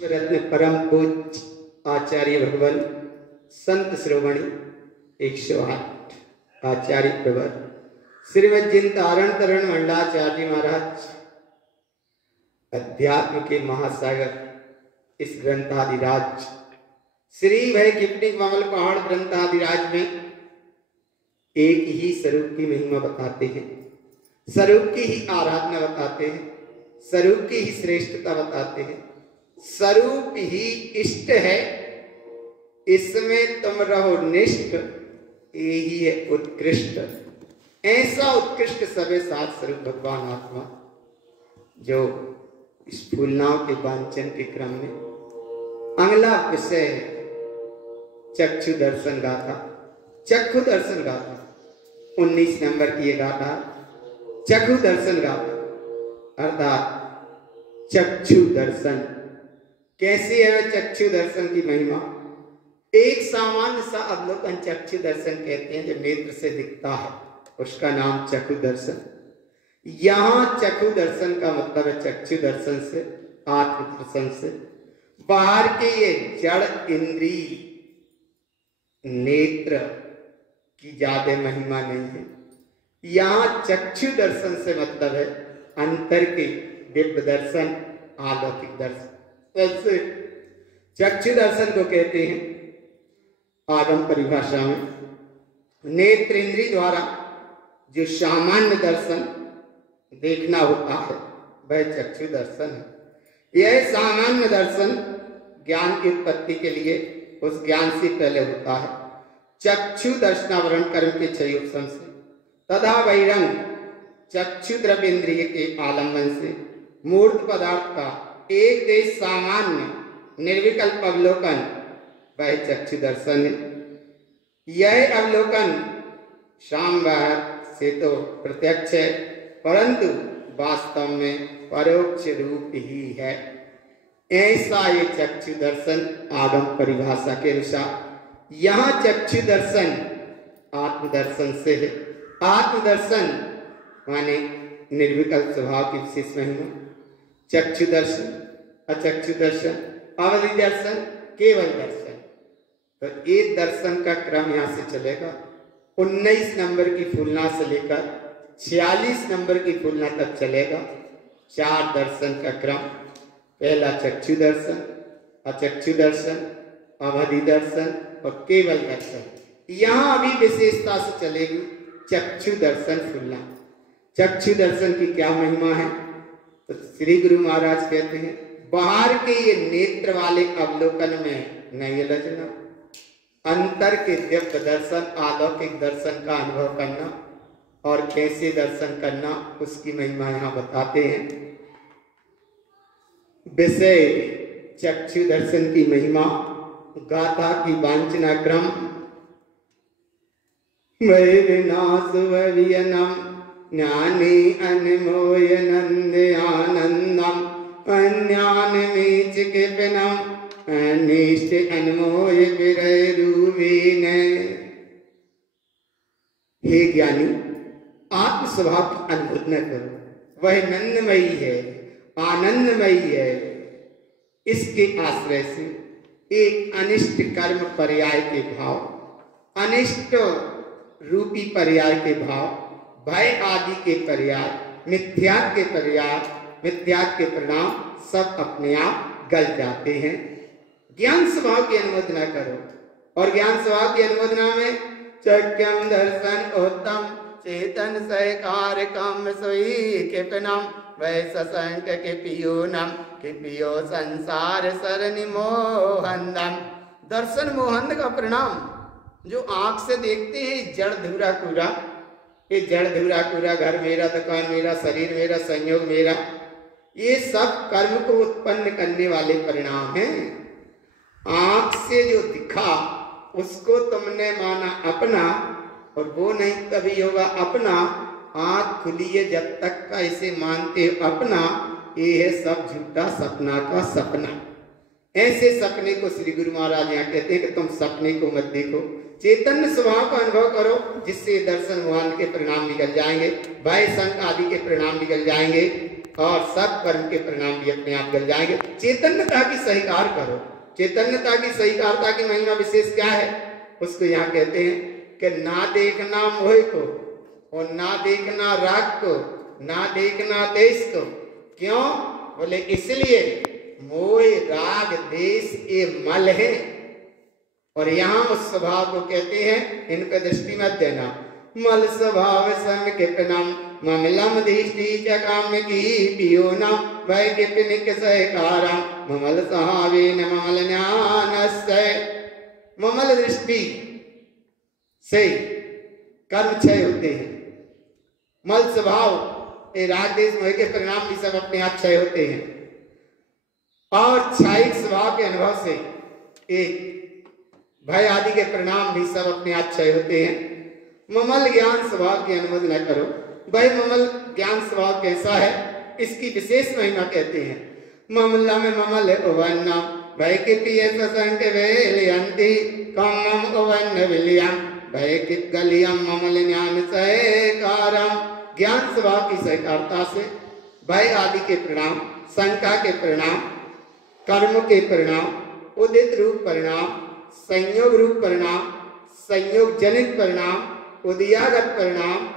रत्न परम पूज्य आचार्य भगवान संत श्रोमणी 108 आचार्य प्रवर श्रीमद जिन तारण तरण मंडलाचार्य महाराज अध्यात्म के महासागर इस ग्रंथादिराज श्री भय किपटी कमल पहाड़ ग्रंथादिराज में एक ही स्वरूप की महिमा बताते हैं, स्वरूप की ही आराधना बताते हैं, स्वरूप की ही श्रेष्ठता बताते हैं। स्वरूप ही इष्ट है, इसमें तुम रहो निष्ठ, यही है उत्कृष्ट। ऐसा उत्कृष्ट सबे साथ स्वरूप भगवान आत्मा जो इस फूलनाव के वांचन के क्रम में अगला विषय है चक्षु दर्शन गाथा। चक्षु दर्शन गाथा 19 नंबर की ये गाथा चक्षु दर्शन गाथा अर्थात चक्षु दर्शन। कैसी है चक्षु दर्शन की महिमा? एक सामान्य सा अवलोकन चक्षु दर्शन कहते हैं, जो नेत्र से दिखता है उसका नाम चक्षु दर्शन। यहां चक्षु दर्शन का मतलब है चक्षु दर्शन से, आत्म दर्शन से। बाहर के ये जड़ इंद्रिय नेत्र की ज्यादा महिमा नहीं है। यहां चक्षु दर्शन से मतलब है अंतर के दिव्य दर्शन, अलौकिक दर्शन। ऐसे चक्षु दर्शन को कहते हैं आगम परिभाषा में नेत्र इंद्रिय द्वारा जो सामान्य दर्शन देखना होता है वह चक्षु दर्शन है। यह सामान्य दर्शन ज्ञान की उत्पत्ति के लिए उस ज्ञान से पहले होता है। चक्षु दर्शनावरण कर्म के क्षयोपम से तथा बहिरंग चक्षु द्रव्य इंद्रिय के आलम्बन से मूर्त पदार्थ का एक देश सामान्य निर्विकल्प अवलोकन वह चक्षु दर्शन है। यह अवलोकन सामवाह से तो प्रत्यक्ष है, परंतु वास्तव में परोक्ष रूप ही है। ऐसा ये चक्षु दर्शन आगम परिभाषा के अनुसार यहाँ चक्षु दर्शन आत्मदर्शन से है। आत्मदर्शन माने निर्विकल्प स्वभाव की विशेष महिमा। चक्षु दर्शन, अचक्षु दर्शन, अवधि दर्शन, केवल दर्शन। तो एक दर्शन का क्रम यहाँ से चलेगा 19 नंबर की फूलना से लेकर 46 नंबर की फूलना तक चलेगा। 4 दर्शन का क्रम। पहला चक्षु दर्शन, अचक्षु दर्शन, अवधि दर्शन और केवल दर्शन। यहाँ अभी विशेषता से चलेगी चक्षु दर्शन फूलना। चक्षु दर्शन की क्या महिमा है? तो श्री गुरु महाराज कहते हैं बाहर के ये नेत्र वाले अवलोकन में नहीं लजना, अंतर के दिव्य दर्शन, अलौकिक दर्शन का अनुभव करना और कैसे दर्शन करना उसकी महिमा यहाँ बताते हैं। विषय चक्षु दर्शन की महिमा गाथा की वांचना क्रम। वैविनाश ववियनम ज्ञानी अनमोय नंद आनंदम अन्यान मीच कृपनम अनिष्ट अनमोय विरय रूवीन। हे ज्ञानी, आत्म स्वभाव की अनुमोदना करो। वह नंदमयी है, आनंदमयी है। इसके आश्रय से एक अनिष्ट कर्म पर्याय के भाव, अनिष्ट रूपी पर्याय के भाव, भय आदि के पर्याय, मिथ्या के पर्याय, मिथ्या के परिणाम सब अपने आप गल जाते हैं। ज्ञान स्वभाव की अनुमोदना करो। और ज्ञान स्वभाव की अनुमोदना में चक्यम दर्शन उत्तम चेतन सहकार काम सोई कृपनम वै सशंक के पियोनम के पियो संसार सरनि मोहनम। दर्शन मोहन का परिणाम जो आंख से देखते हैं जड़ धूरा कूड़ा, ये जड़ धूरा कूड़ा, घर मेरा, दुकान मेरा, शरीर मेरा, संयोग मेरा, ये सब कर्म को उत्पन्न करने वाले परिणाम हैं। आंख से जो दिखा उसको तुमने माना अपना, और वो नहीं कभी होगा अपना। आंख खुली है जब तक का इसे मानते हो अपना, ये है सब झूठा सपना का सपना। ऐसे सपने को श्री गुरु महाराज यहाँ कहते हैं कि तुम सपने को मत देखो, चैतन्य स्वभाव का अनुभव करो, जिससे दर्शन मोहन के परिणाम निकल जाएंगे, भय संग आदि के परिणाम निकल जाएंगे और सब कर्म के परिणाम भी अपने आप गल जाएंगे। चैतन्यता की स्वीकार करो। चैतन्यता की स्वीकारता की महिमा विशेष क्या है? उसको यहाँ कहते हैं कि ना देखना मोह को और ना देखना राग को, ना देखना देश को। क्यों? बोले इसलिए मोह राग देश ये मल है, और यहाँ उस स्वभाव को कहते हैं, इन पे दृष्टि मत देना। मल स्वभाव सन कृपणम ममलम दृष्टि च काम की पियो न वै कृपनिक सहकारम ममल सहावेन ममल ज्ञानस्य। ममल दृष्टि से कर्म क्षय होते हैं। मल स्वभाव ये राग देश मोह के परिणाम भी सब अपने आप क्षय होते हैं, और क्षयिक स्वभाव के अनुभव से एक भय आदि के परिणाम भी सब अपने आप क्षय होते हैं। ममल ज्ञान स्वभाव की अनुमति न करो। भाई ममल ज्ञान स्वभाव कैसा है, इसकी विशेष महिमा कहते हैं। ममला में ममल उवन्ना भय के पिय ससंग वेलयंती कमम उवन्न विलियम भय के गलियम ममल ज्ञान सहकारम। ज्ञान स्वभाव की सहकारता से भय आदि के परिणाम, शंका के परिणाम, कर्म के परिणाम, उदित रूप परिणाम, संयोग रूप परिणाम, संयोग जनित परिणाम, उदयागत परिणाम,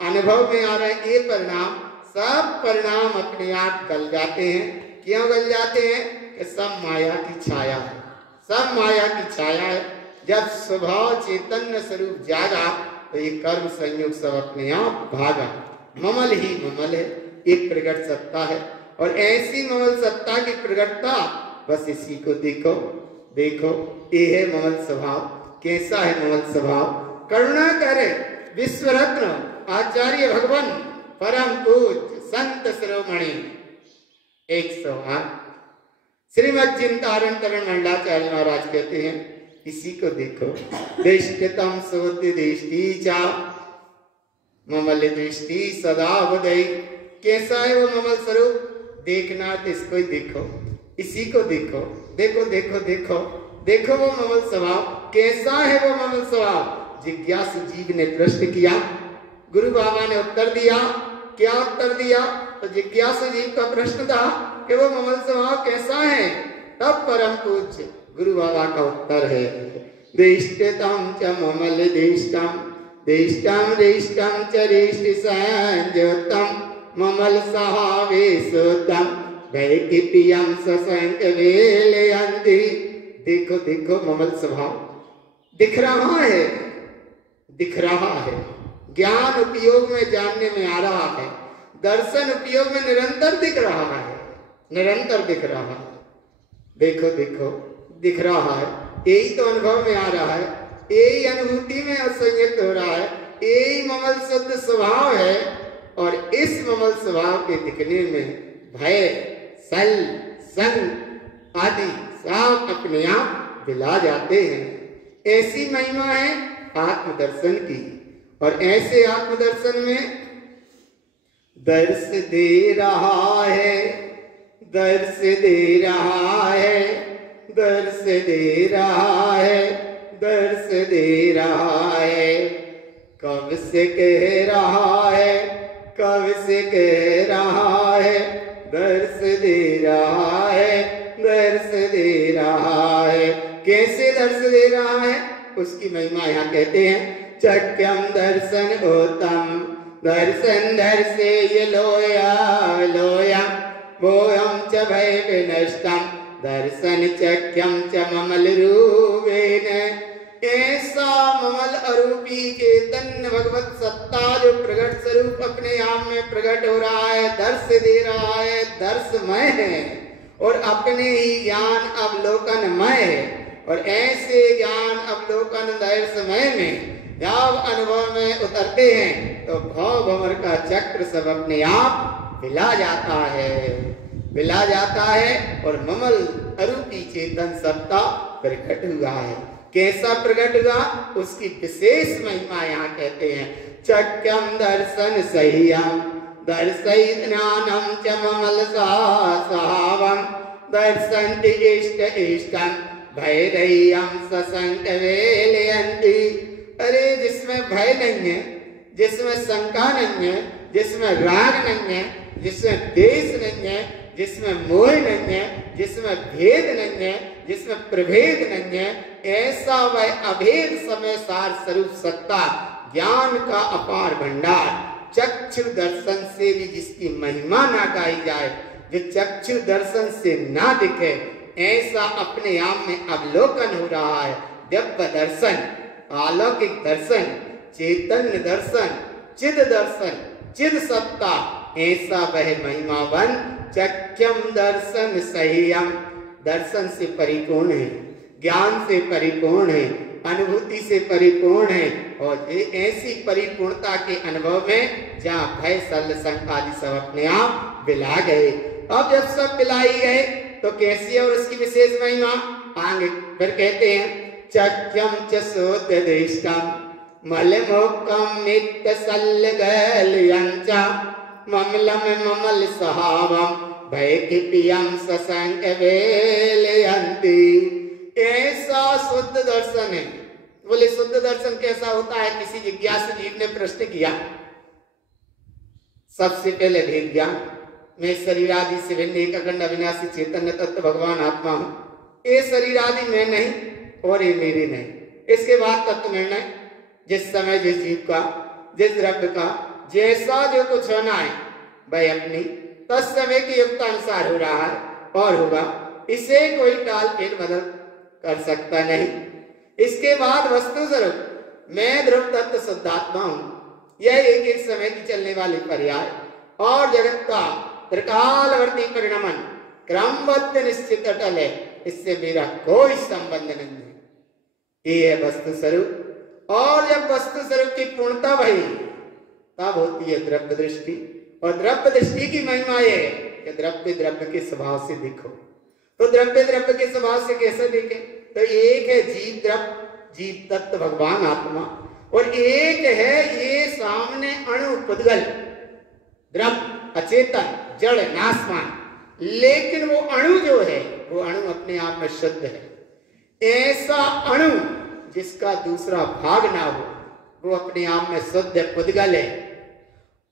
अनुभव में आ रहे ये परिणाम, सब परिणाम अपने आप गल जाते हैं। क्यों गल जाते हैं? कि सब माया की छाया है, सब माया की छाया है। जब स्वभाव चैतन्य स्वरूप जागा तो ये कर्म संयोग सब अपने आप भागा। ममल ही ममल है, एक प्रकट सत्ता है, और ऐसी ममल सत्ता की प्रकटता बस इसी को देखो। देखो ये है ममल स्वभाव। कैसा है ममल स्वभाव? करुणा करे विश्व रत्न आचार्य भगवान परम पूज्य संत शिरोमणि 108 श्रीमद चिंतारण तरण मंडलाचार्य महाराज कहते हैं, इसी को देखो। दृष्टितम सोद्य दृष्टि चा ममल दृष्टि सदा उदय। कैसा है वो ममल स्वरूप? देखना तो इसको ही देखो, इसी को देखो। देखो देखो देखो देखो वो ममल स्वभाव कैसा है। वो ममल स्वभाव जिज्ञासु जीव ने प्रश्न किया, गुरु बाबा ने उत्तर दिया। क्या उत्तर दिया? तो जिज्ञासु जीव का प्रश्न था कि वो ममल स्वभाव कैसा है। तब परम पूज्य गुरु बाबा का उत्तर है, दृष्टतम च ममल दृष्टम दृष्टम दृष्टम च दृष्टि संयोतम ममल सहावेशोतम भय की पियम ससंग वेलयंती। देखो देखो ममल स्वभाव दिख रहा है, दिख रहा है। ज्ञान उपयोग में जानने में आ रहा है, दर्शन उपयोग में निरंतर दिख रहा है, निरंतर दिख रहा है। देखो देखो दिख रहा है, यही तो अनुभव में आ रहा है, यही अनुभूति में असंयत हो रहा है, यही ममल शुद्ध स्वभाव है। और इस ममल स्वभाव के दिखने में भय सल संग आदि सब अपने आप दिला जाते हैं। ऐसी महिमा है आत्मदर्शन की। और ऐसे आत्मदर्शन में दर्श दे रहा है, दर्श दे रहा है, दर्श दे रहा है, दर्श दे रहा है। कब से कह रहा है, कब से कह रहा है, दर्श दे रहा है, दर्श दे रहा है। कैसे दर्श दे रहा है? उसकी महिमा यहाँ कहते हैं, चक्यम दर्शन होतम दर्शन दर्शे ये लोया लोया भोयम च भय विनष्टम दर्शन चक्यम च ममल रूपेण। ऐसा ममल अरूपी चैतन्य भगवत सत्ता जो प्रगट स्वरूप अपने आप में प्रकट हो रहा है, दर्श दे रहा है, दर्शमय है और अपने ही ज्ञान अवलोकनमय है। और ऐसे ज्ञान अवलोकन दर्शमय में जब अनुभव में उतरते हैं तो भव भंवर का चक्र सब अपने आप हिला जाता है, हिला जाता है और ममल अरूपी चेतन सत्ता प्रकट हुआ है। कैसा प्रकट हुआ? उसकी विशेष महिमा यहाँ कहते हैं, चक्यम दर्शन सह्यम दर्शय ज्ञानम च ममल सावम दर्शन इष्ट इष्टम भैरय्यम ससंग वेलयंती। अरे जिसमें भय नहीं है, जिसमें शंका नहीं है, जिसमें राग नहीं है, जिसमें देश नहीं है, जिसमें मोह नहीं है, जिसमें भेद नहीं है, जिसमें प्रभेद नहीं है, ऐसा वह अभेद समय सार स्वरूप सत्ता ज्ञान का अपार भंडार चक्षु दर्शन से भी जिसकी महिमा ना गाई जाए, जो चक्षु दर्शन से ना दिखे, ऐसा अपने आप में अवलोकन हो रहा है। दिव्य दर्शन, अलौकिक दर्शन, चैतन्य दर्शन, चिद दर्शन, चिद सत्ता, ऐसा वह महिमावन चक्षम दर्शन सह्यम, दर्शन से परिपूर्ण है, ज्ञान से परिपूर्ण है, अनुभूति से परिपूर्ण है, और ये ऐसी परिपूर्णता के अनुभव में जहाँ भय सल संग आदि सब अपने आप बिला गए। अब जब सब बिलाई गए तो कैसी है और उसकी विशेष महिमा आगे फिर कहते हैं, चक्षम च सोत्देष्टम मलमोकम नित्य सल्लगलयंचा ममलम ममल सहावम भय किपियम ससंग वेलयंती। ऐसा शुद्ध दर्शन है। बोले शुद्ध दर्शन कैसा होता है? किसी जिज्ञासु जीव ने प्रश्न किया। सबसे पहले भेद ज्ञान, मैं शरीर आदि से भिन्न एक अखंड अविनाशी चैतन्य तत्व भगवान आत्मा हूं, ये शरीर आदि मैं नहीं और ये मेरी नहीं। इसके बाद तत्व निर्णय, जिस समय जिस जीव का, जिस द्रव्य का जैसा जो कुछ होना है वह अपनी तत्समय की युक्त अनुसार हो रहा है और होगा, इसे कोई टाल फेर बदल कर सकता नहीं। इसके बाद वस्तु स्वरूप मैं ध्रुव तत्व शुद्धात्मा हूं, यह एक एक समय की चलने वाली पर्याय और जगत का त्रिकालवर्ती परिणमन क्रमबद्ध निश्चित अटल है, इससे मेरा कोई संबंध नहीं है। ये है वस्तु स्वरूप। और जब वस्तु स्वरूप की पूर्णता भई तब होती है द्रव्य दृष्टि, और द्रव्य दृष्टि की महिमा ये है कि द्रव्य द्रव्य के स्वभाव से देखो। तो द्रव्य द्रव्य के स्वभाव से कैसे देखे? तो एक है जीव द्रव्य, जीव तत्व भगवान आत्मा, और एक है ये सामने अणु पुद्गल द्रव्य अचेतन जड़ नाशवान, लेकिन वो अणु जो है वो अणु अपने आप में शुद्ध है। ऐसा अणु जिसका दूसरा भाग ना हो वो अपने आप में शुद्ध पुद्गल है,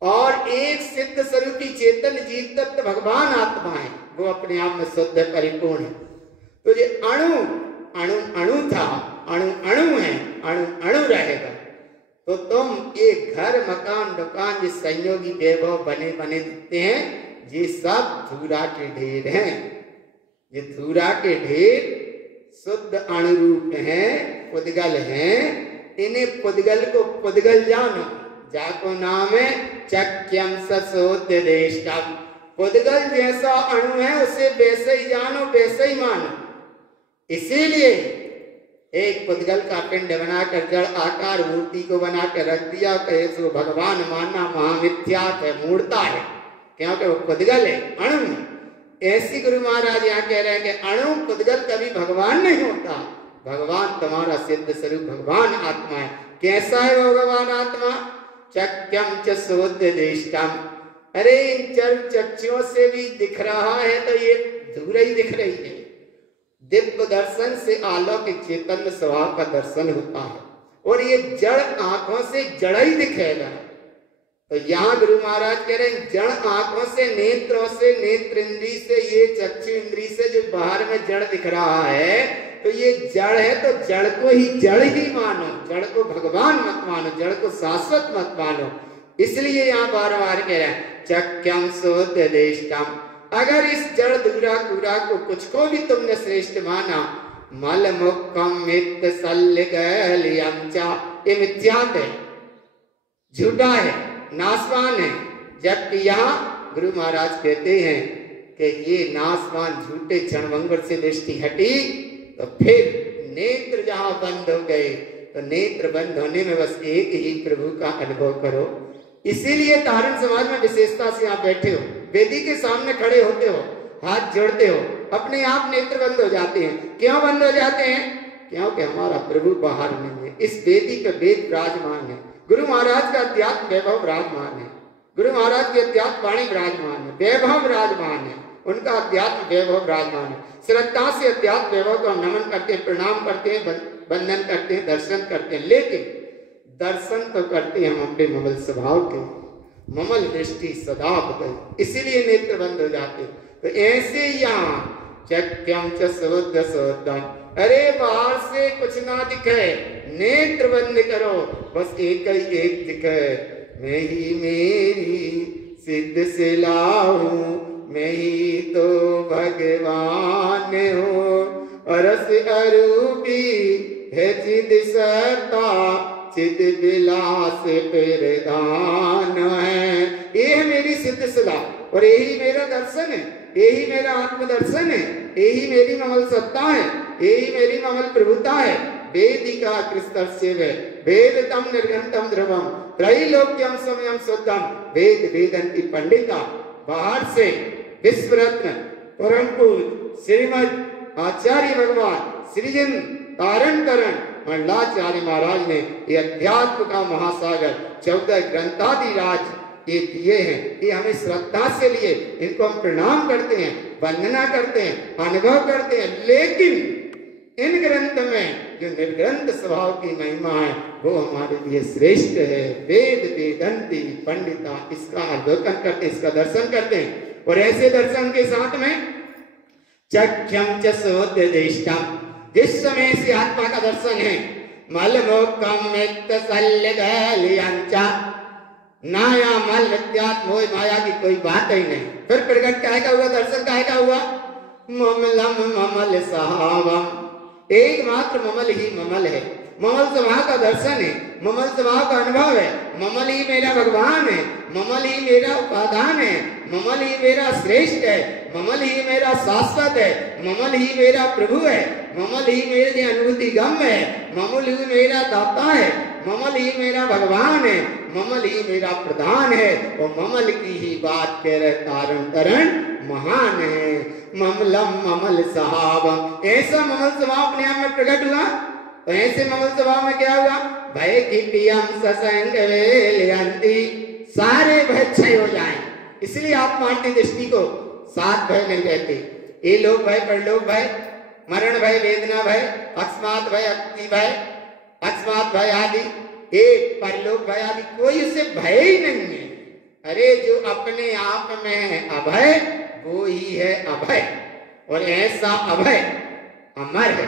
और एक सिद्ध स्वरूपी चेतन जीव तत्व भगवान आत्मा है, वो अपने आप में शुद्ध परिपूर्ण है। तो ये अणु अणु अणु था, अणु अणु है, अणु अणु रहेगा। तो तुम ये घर मकान दुकान जिस संयोगी वैभव बने बने दिखते हैं, ये सब धूरा के ढेर हैं। ये धूरा के ढेर शुद्ध अणुरूप हैं, पुद्गल हैं। इन्हें पुद्गल को पुद्गल जानो, जाको नाम है चक्यम ससोद्देष्टम। पुद्गल जैसा अणु है उसे वैसे ही जानो, वैसे ही मानो। इसीलिए एक पुद्गल का पिंड बनाकर जड़ आकार मूर्ति को बनाकर रख दिया, कहे सो भगवान मानना महामिथ्यात है, मूर्ता है, क्योंकि वो पुद्गल है, अणु है। ऐसी गुरु महाराज यहाँ कह रहे हैं कि अणु पुद्गल कभी भगवान नहीं होता। भगवान तुम्हारा सिद्ध स्वरूप भगवान आत्मा है। कैसा है वो भगवान आत्मा? चक्यम च सोद्देष्टम। अरे इन चर चक्षुओं से भी दिख रहा है तो ये धूरा ही दिख रही है। दिव्य दर्शन से अलौकिक चैतन्य स्वभाव का दर्शन होता है, और ये जड़ आंखों से जड़ ही दिखेगा। तो यहाँ गुरु महाराज कह रहे हैं जड़ आंखों से, नेत्रों से, नेत्र इंद्री से, ये चक्षु इंद्री से जो बाहर में जड़ दिख रहा है, तो ये जड़ है, तो जड़ को ही जड़ ही मानो, जड़ को भगवान मत मानो, जड़ को शाश्वत मत मानो। इसलिए यहाँ बार बार कह रहे हैं चक्यम सोद्देष्टम। अगर इस जड़ धूरा कूड़ा को कुछ को भी तुमने श्रेष्ठ माना, मल मुक्कम मित्त सल्लगलयं चा, ये मिथ्यात है, झूठा है, नाशवान है। जबकि यहाँ गुरु महाराज कहते हैं कि ये नाशवान झूठे क्षणभंगुर से दृष्टि हटी तो फिर नेत्र जहां बंद हो गए, तो नेत्र बंद होने में बस एक ही प्रभु का अनुभव करो। इसीलिए तारण समाज में विशेषता से आप बैठे हो, वेदी के सामने खड़े होते हो, हाथ जोड़ते हो, अपने आप नेत्र बंद हो जाते हैं। क्यों बंद हो जाते हैं? क्योंकि हमारा प्रभु बाहर नहीं है। इस वेदी पे वेद विराजमान है, गुरु महाराज का अध्यात्म वैभव विराजमान है, गुरु महाराज की अध्यात्म वाणी विराजमान है, वैभव विराजमान है, उनका अध्यात्म वैभव विराजमान है। श्रद्धा से अध्यात्म वैभव को हम नमन करते हैं, प्रणाम करते हैं, वंदन करते हैं, दर्शन करते हैं। लेकिन दर्शन तो करते हैं हम अपने ममल स्वभाव के। ममल दृष्टि सदा बदल, इसीलिए नेत्र बंद हो जाते। तो ऐसे यहाँ चक्यम च सुवद्ध सुवद्दम, अरे बाहर से कुछ ना दिखे, नेत्र बंद करो, बस एक ही एक दिखे, मैं ही मेरी सिद्ध से लाऊं, मैं ही तो भगवान हूँ, अरस अरूपी है चिद सत्ता, चिद विलास प्रधान है। ये है मेरी सिद्ध सदा, और यही मेरा दर्शन है, यही मेरा आत्मदर्शन है, यही मेरी ममल सत्ता है, यही मेरी ममल प्रभुता है। वेदिका कृष्ण वेदतम निर्गंतम ध्रुवम त्रैलोक्यम समयम शुद्धम वेद वेदंती पंडिता। बाहर से विश्व रत्न परम पूज्य श्रीमद आचार्य भगवान श्रीजन तारण करण मंडलाचार्य महाराज ने ये अध्यात्म का महासागर 14 ग्रंथादि राज ये दिए हैं। ये हमें श्रद्धा से लिए, इनको हम प्रणाम करते हैं, वंदना करते हैं, अनुभव करते हैं। लेकिन इन ग्रंथ में जो निर्ग्रंथ स्वभाव की महिमा है वो हमारे लिए श्रेष्ठ है। वेद वेदंती पंडिता, इसका अवलोकन करते हैं, इसका दर्शन करते हैं। और ऐसे दर्शन के साथ में चक्षम च सोद्देष्टम, जिस समय से आत्मा का दर्शन है, मलमोकम नाया मल विद्यात मोह माया की कोई बात ही नहीं। फिर प्रकट काहे का हुआ, दर्शन काहे का हुआ, ममलम ममल सहावम, एकमात्र ममल ही ममल है। ममल स्वभाव का दर्शन है, ममल स्वभाव का अनुभव है। ममल ही मेरा भगवान है, ममल ही मेरा उपादान है, ममल ही मेरा श्रेष्ठ है, ममल ही मेरा शाश्वत है, ममल ही मेरा प्रभु है, ममल ही मेरी अनुभूति गम है, ममल ही मेरा दाता है, ममल ही मेरा भगवान है, ममल ही मेरा प्रधान है। और ममल की ही बात कह रहे तारण तरण महान है। ममलम ममल सहावम, ऐसा ममल स्वभाव अपने आप में प्रकट हुआ। तो ऐसे ममल स्वभाव में क्या हुआ, भय की पियम ससंग वेलयंती, सारे भय क्षय हो जाएं। इसलिए आत्मार्थी दृष्टि को सात भय नहीं कहते। ये लोक भय, परलोक भय, मरण भय, वेदना भय, अकस्मात भय, अग्नि भय, अकस्मात भय आदि, एक परलोक भय आदि, कोई उससे भय ही नहीं है। अरे जो अपने आप में है अभय, वो ही है अभय। और ऐसा अभय अमर है।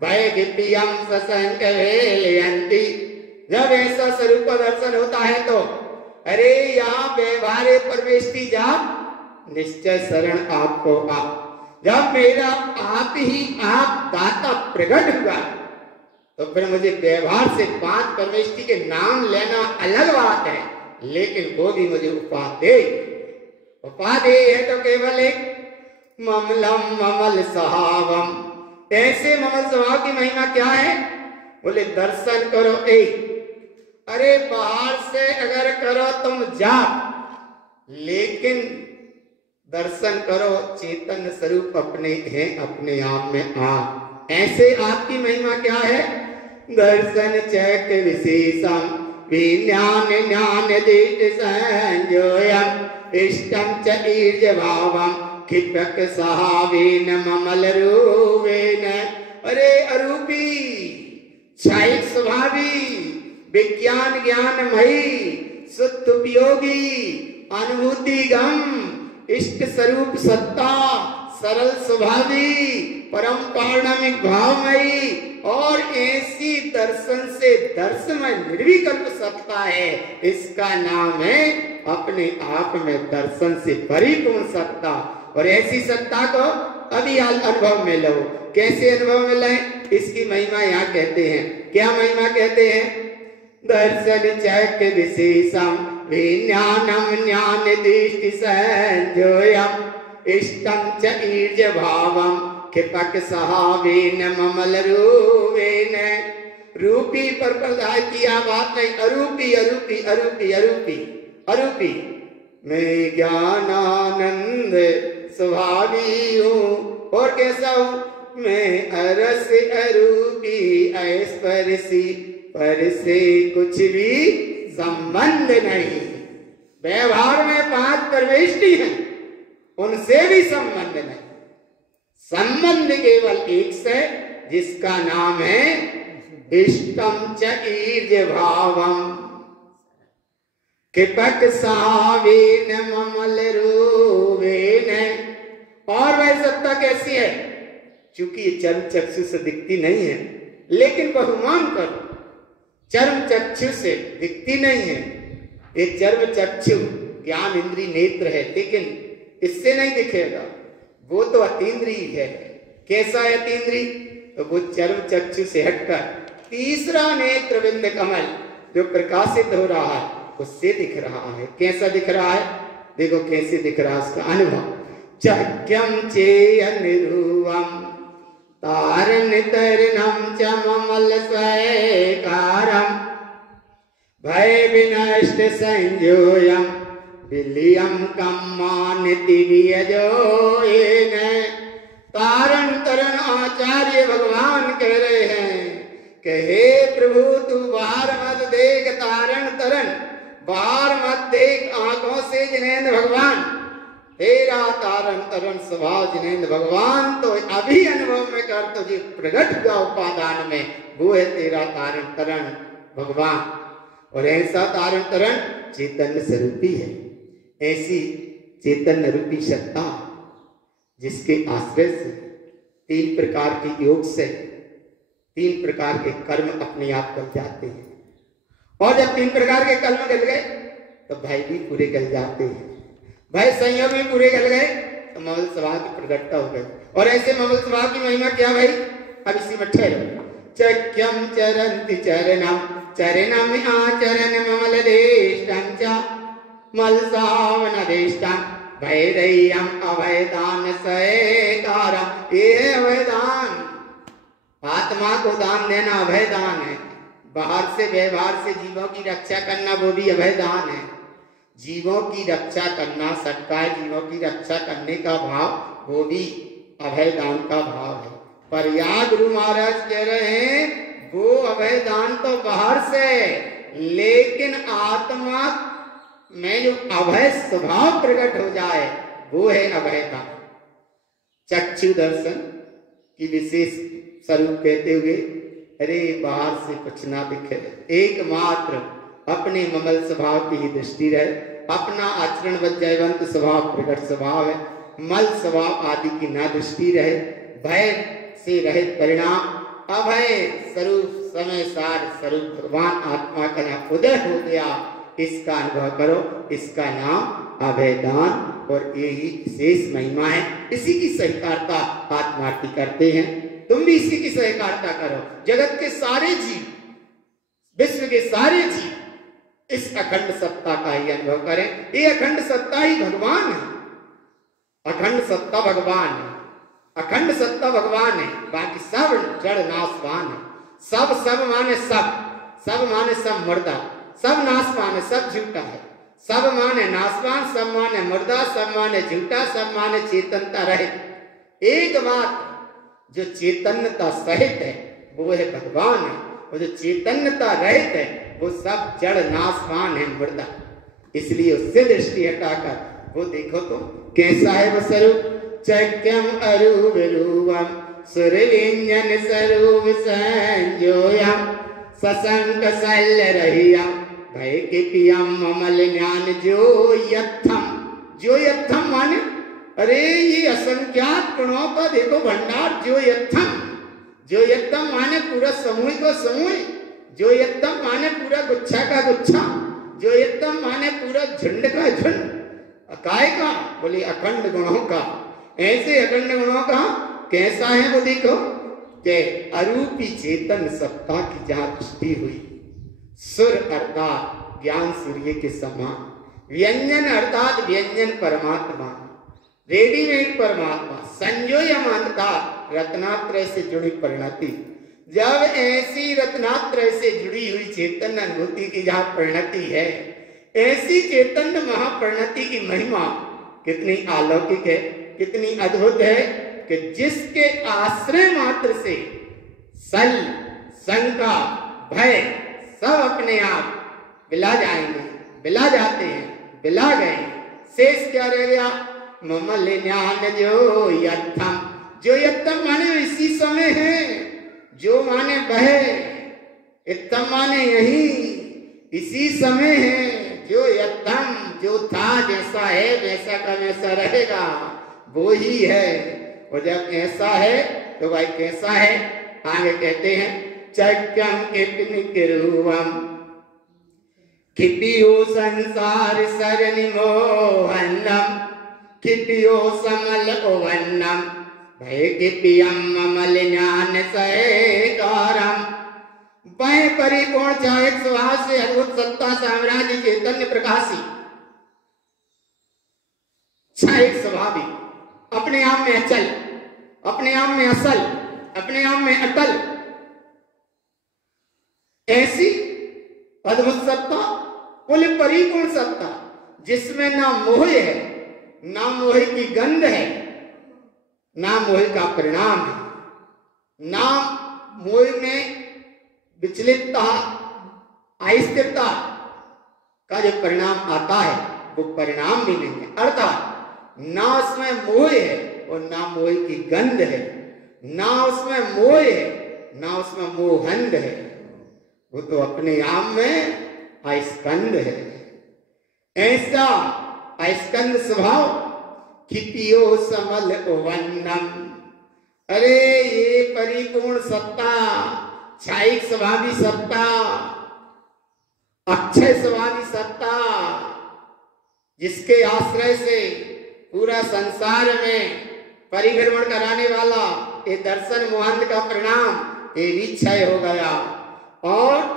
भय गिप्यम ससंग वेलयंती, जब ऐसा स्वरूप का दर्शन होता है तो अरे यहाँ व्यवहारे परमेष्टि जाप निश्चय शरण आपको आप। जब मेरा आप ही आप दाता प्रकट हुआ तो फिर मुझे व्यवहार से 5 परमेष्टि के नाम लेना अलग बात है, लेकिन वो भी मुझे उपादेय है तो केवल एक ममलम ममल सहावम। ऐसे ममल स्वभाव की महिमा क्या है, बोले दर्शन करो एक। अरे बाहर से अगर करो तुम जाप, लेकिन दर्शन करो चेतन स्वरूप अपने हैं, अपने आप में आप। ऐसे आपकी महिमा क्या है, दर्शन चैक विशेषम विज्ञान ज्ञान दृष्टि संजोयम इष्टम च ईर्ज भावम क्षिपक सहावेन ममल रूपेण। अरे अरूपी क्षयिक स्वभावी विज्ञान ज्ञानमयी शुद्ध उपयोगी अनुभूति गम इष्ट स्वरूप सत्ता सरल स्वभावी परम पारणमिक भावमयी और ऐसी दर्शन से दर्शमय निर्विकल्प सत्ता है। इसका नाम है अपने आप में दर्शन से परिपूर्ण सत्ता। और ऐसी सत्ता को अभी अनुभव में लो। कैसे अनुभव में लाए, इसकी महिमा यहाँ कहते हैं। क्या महिमा कहते हैं, दर्शन चैक विशेषम विज्ञानम ज्ञान दृष्टि संजोयम इष्टम च ईर्ज भावम क्षिपक सहावेन ममल रूपेण। रूपी पर प्रदाय किया बात नहीं, अरूपी अरूपी अरूपी अरूपी अरूपी। मैं ज्ञानानंद स्वभावी हूँ। और कैसा हूँ, मैं अरस अरूपी ऐस्पर्शी, पर से कुछ भी संबंध नहीं। व्यवहार में 5 परमेष्टि हैं, उनसे भी संबंध नहीं। संबंध केवल एक से, जिसका नाम है इष्टम च ईर्ज भावम। किपक सावेन ममल रूवेन। और वह सत्ता कैसी है? चूंकि ये चर्म चक्षु से दिखती नहीं है, लेकिन बहुमान करो, चर्म चक्षु से दिखती नहीं है। ये चर्म चक्षु ज्ञान इंद्री नेत्र है, लेकिन इससे नहीं दिखेगा, वो तो अतीन्द्रिय है। कैसा है अतीन्द्रिय? तो वो चर्म चक्षु से हटकर तीसरा नेत्र बिंद कमल जो प्रकाशित हो रहा है उससे दिख रहा है। कैसा दिख रहा है? देखो कैसे दिख रहा है उसका अनुभव। चक्यम चे अनुरूवम तारण तरणम च ममल स्वयकारम भय विनष्ट संजोयम विलियम कम्मानिति वियजोयेन। तारण तरण आचार्य भगवान कह रहे हैं कि हे प्रभु तू बाहर मत देख तारण तरण, बाहर मत देख आंखों से जिनेंद्र भगवान, तेरा तारण तरण स्वभाव जिनेंद्र भगवान तो अभी अनुभव में कर तुझे प्रगट का उपादान में, वो है तेरा तारण तरण भगवान। और ऐसा तारण तरण चैतन्य स्वरूपी है। ऐसी चैतन्य रूपी सत्ता जिसके आश्रय से तीन प्रकार के योग से तीन प्रकार के कर्म अपने आप गल जाते हैं। और जब तीन प्रकार के कर्म गल गए तो भय भी पूरे गल जाते हैं। भय संयम भी पूरे गल गए तो ममल स्वभाव की प्रगटता हो गई। और ऐसे ममल स्वभाव की महिमा क्या भाई? अब इसी में ठहरो। चक्यम चरंति चरणम चरणम आचरण ममल देष्टं च मलसावन देष्टं भैरय्यम अभयदान सयकारम। ये अभयदान, आत्मा को दान देना अभयदान है। बाहर से व्यवहार से जीवों की रक्षा करना वो भी अभयदान है। जीवों की रक्षा करना, सत्ताए जीवों की रक्षा करने का भाव वो भी अभयदान का भाव है। पर यहाँ गुरु महाराज कह रहे हैं वो अभयदान तो बाहर से, लेकिन आत्मा में जो अभय स्वभाव प्रकट हो जाए वो है अभयदान। चक्षु दर्शन की विशेष स्वरूप कहते हुए, अरे बाहर से कुछ ना दिखे, एकमात्र अपने ममल स्वभाव की ही दृष्टि रहे, अपना आचरण व जयवंत स्वभाव प्रकट स्वभाव है, मल स्वभाव आदि की ना दृष्टि रहे, भय से रहित परिणाम अभय स्वरूप समय सार स्वरूप भगवान आत्मा का यहाँ उदय हो गया, इसका अनुभव करो। इसका नाम अभयदान और यही विशेष महिमा है। इसी की सहकारिता आत्मा की करते हैं। तुम भी इसी की सहकारिता करो। जगत के सारे जीव, विश्व के सारे जीव इस अखंड सत्ता का ही अनुभव करें। ये अखंड सत्ता ही भगवान है। अखंड सत्ता भगवान है, अखंड सत्ता भगवान है। बाकी सब जड़ नाशवान है। सब माने सब माने सब मुर्दा, सब नाशवान है, सब झूठा है। सब माने नाशवान, सब माने मुर्दा, सब माने झूठा, सब माने चेतनता रहित। एक बात जो चैतन्यता सहित है वो है भगवान है, और जो चैतन्यता रहित है वो सब जड़ नाशवान है, मुर्दा। इसलिए उससे दृष्टि हटाकर वो देखो तो कैसा है वो स्वरूप। चक्यम अरूप रूपम सुरलिंजन स्वरूप संजोयम सशंक शल्य रहियम भय के पियम ममल ज्ञान जो यथम माने, अरे ये असंख्यात गुणों का देखो भंडार। जो यथम माने पूरा समूह को समूह, जो यथम माने पूरा गुच्छा का गुच्छा, जो यथम माने पूरा झुंड का झुंड। काय का? बोली अखंड गुणों का। ऐसे अखंड गुणों का कैसा है वो देखो कि अरूपी चेतन सत्ता की जहां दृष्टि हुई, सुर अर्थात ज्ञान सूर्य के समान, व्यंजन अर्थात व्यंजन परमात्मा, रेडीमेड परमात्मा, संजोयम अर्थात रत्नात्रय से जुड़ी परिणति। जब ऐसी रत्नात्रय से जुड़ी हुई चेतन अनुभूति की जहां परिणति है, ऐसी चैतन्य महापरिणति की महिमा कितनी अलौकिक है, कितनी अद्भुत है कि जिसके आश्रय मात्र से सल, शंका, भय सब अपने आप बिला जाएंगे, बिला जाते हैं, बिला गए। शेष क्या रह गया? ममल ज्ञान जो यथम। जो यथम माने इसी समय है, जो माने बहे, इतम माने यही इसी समय है। जो यथम, जो था जैसा है वैसा का वैसा रहेगा, वो ही है। और जब ऐसा है तो भाई कैसा है? आगे कहते हैं चक्यम किपिनिकिरूपम किपियो संसार सरनि मोहनम किपियो समल ओवन्नम भय किपियम ममल ज्ञान सहकारम। वह परिपूर्ण चायक स्वभाव से अद्भुत सत्ता साम्राज्य चैतन्य प्रकाशी छायक स्वभावी, अपने आप में अचल, अपने आप में असल, अपने आप में अटल, ऐसी अद्भुत सत्ता, कुल परिपूर्ण सत्ता जिसमें ना मोह है, ना मोह की गंध है, ना मोह का परिणाम है, ना मोह में विचलितता, अस्थिरता का जो परिणाम आता है वो परिणाम भी नहीं है। अर्थात ना उसमें मोह है और ना मोह की गंध है, ना उसमें मोह है ना उसमें मोहंद है, वो तो अपने आप में अस्कंद है। ऐसा अस्कंद स्वभाव किपियो समल ओवन्नम। अरे ये परिपूर्ण सत्ता, छायिक स्वभावी सत्ता, अक्षय स्वभावी सत्ता, जिसके आश्रय से पूरा संसार में परिभ्रमण कराने वाला ये दर्शन मोहन का परिणाम ये भी क्षय हो गया और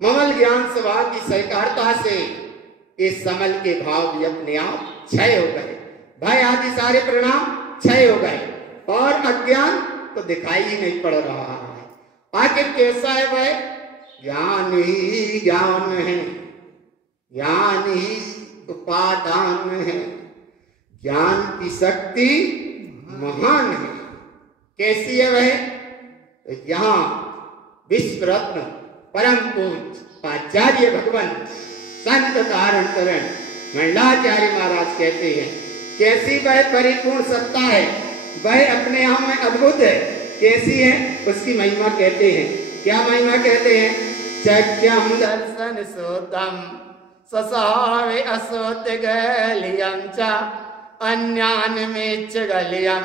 ममल ज्ञान स्वभाव की सहकारता से इस समल के भाव भी अपने आप क्षय हो गए, भय आदि सारे परिणाम क्षय हो गए और अज्ञान तो दिखाई ही नहीं पड़ रहा है। आखिर कैसा है वह? ज्ञान ही ज्ञान है, ज्ञान ही उपादान है, ज्ञान की शक्ति महान है। कैसी है वह? तो यहाँ विश्व रत्न परम पूज्य आचार्य भगवान संत तारण करण मंडलाचार्य महाराज कहते हैं कैसी वह परिपूर्ण सत्ता है, वह अपने आप में अद्भुत है। कैसी है उसकी महिमा कहते हैं। क्या महिमा कहते हैं? चक्यम दर्शन सोतम ससावे असोत गलियम च अन्यान में च गलियम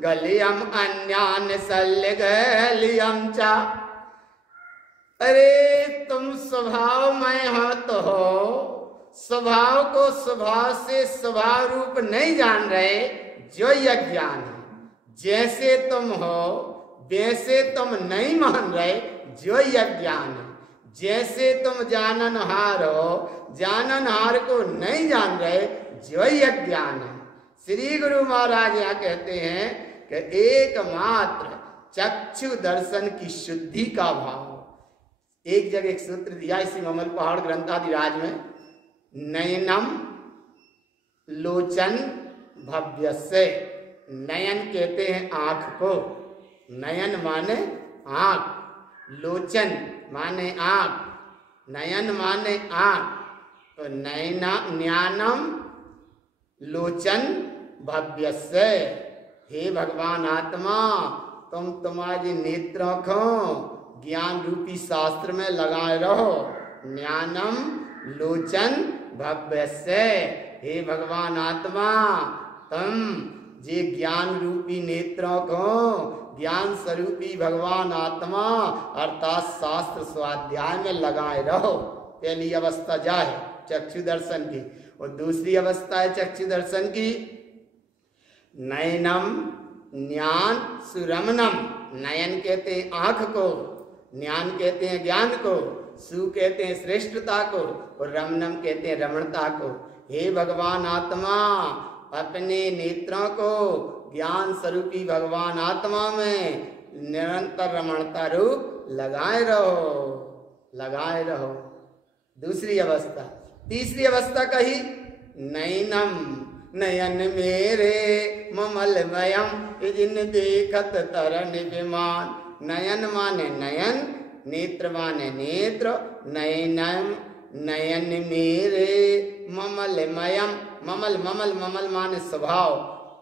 गलियम अन्यान शल्य गलियम च। अरे तुम स्वभाव में हो तो हो, स्वभाव को स्वभाव से स्वभाव रूप नहीं जान रहे, जो यह ज्ञान है। जैसे तुम हो वैसे तुम नहीं मान रहे, जो यह ज्ञान है। जैसे तुम जाननहार हो, जाननहार को नहीं जान रहे, जो यह ज्ञान है। श्री गुरु महाराज यहाँ कहते हैं कि एकमात्र चक्षु दर्शन की शुद्धि का भाव। एक जगह एक सूत्र दिया इसी ममल पहाड़ ग्रंथादिराज में, नयनम लोचन भव्यस्य। नयन कहते हैं आंख को, नयन माने आंख, लोचन माने आंख, नयन माने आंख। तो नयना ज्ञानम लोचन भव्यस्य। हे भगवान आत्मा, तुम तुम्हारे नेत्रों को ज्ञान रूपी शास्त्र में लगाए रहो। ज्ञानम लोचन भव्यस्य। हे भगवान आत्मा, तुम जे ज्ञान रूपी नेत्रों को ज्ञान स्वरूपी भगवान आत्मा अर्थात शास्त्र स्वाध्याय में लगाए रहो। पहली अवस्था जाए चक्षु दर्शन की, और दूसरी अवस्था है चक्षु दर्शन की नयनम ज्ञान सुरमनम। नयन कहते हैं आंख को, ज्ञान कहते हैं ज्ञान को, सु कहते हैं श्रेष्ठता को, और रमनम कहते हैं रमणता को। हे भगवान आत्मा, अपने नेत्रों को ज्ञान स्वरूपी भगवान आत्मा में निरंतर रमणता रूप लगाए रहो, लगाए रहो। दूसरी अवस्था, तीसरी अवस्था कही नयनम नयन मेरे ममलमयम जिन देखत तरन विमान। नयन माने नयन, नेत्र माने नेत्र। नयनम नयन मेरे ममलमयम, ममल ममल ममल माने स्वभाव,